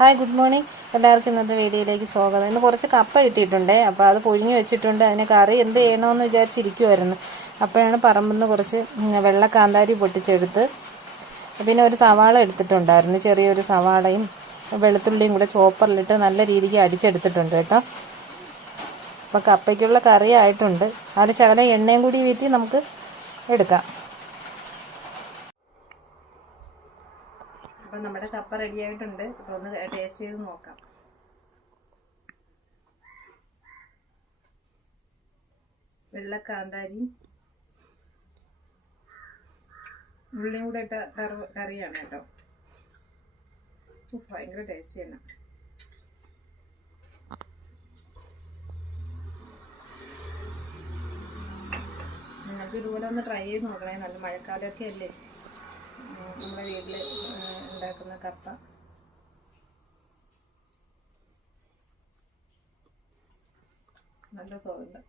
Hi, good morning. എല്ലാവർക്കും ഇന്നത്തെ വീഡിയോയിലേക്ക് സ്വാഗതം. ഇന്ന് കുറച്ച് കപ്പ കിട്ടിയിട്ടുണ്ട്. അപ്പോൾ അത് പുഴുങ്ങി വെച്ചിട്ടുണ്ട്. അതിന് കറി എന്ത് ചെയ്യണമെന്ന് വിചാരിച്ചിരിക്കുമായിരുന്നു. അപ്പോഴാണ് പറമ്പിൽ നിന്ന് കുറച്ച് വെള്ള കാന്താരി പൊട്ടിച്ചെടുത്ത്, പിന്നെ ഒരു സവാള എടുത്തിട്ടുണ്ടായിരുന്നു. ചെറിയൊരു സവാളയും വെളുത്തുള്ളിയും കൂടെ ചോപ്പറിലിട്ട് നല്ല രീതിക്ക് അടിച്ചെടുത്തിട്ടുണ്ട് കേട്ടോ. അപ്പോൾ കപ്പയ്ക്കുള്ള കറി ആയിട്ടുണ്ട്. അതിൽ ശകലം എണ്ണയും കൂടി വീട്ടി നമുക്ക് എടുക്കാം. അപ്പം നമ്മുടെ കപ്പ റെഡി ആയിട്ടുണ്ട്. അപ്പോൾ ഒന്ന് ടേസ്റ്റ് ചെയ്ത് നോക്കാം. വെള്ളക്കാന്താരി ഉള്ളിയും കൂടെ ഇട്ട കറിയാണ് കേട്ടോ. ഭയങ്കര ടേസ്റ്റ് തന്നെ. നിങ്ങൾക്ക് ഇതുപോലെ ഒന്ന് ട്രൈ ചെയ്ത് നോക്കണേ. നല്ല മഴക്കാലമൊക്കെ അല്ലേ. നമ്മുടെ വീട്ടിൽ ഉണ്ടാക്കുന്ന കപ്പ നല്ല സ്വാദുണ്ട്.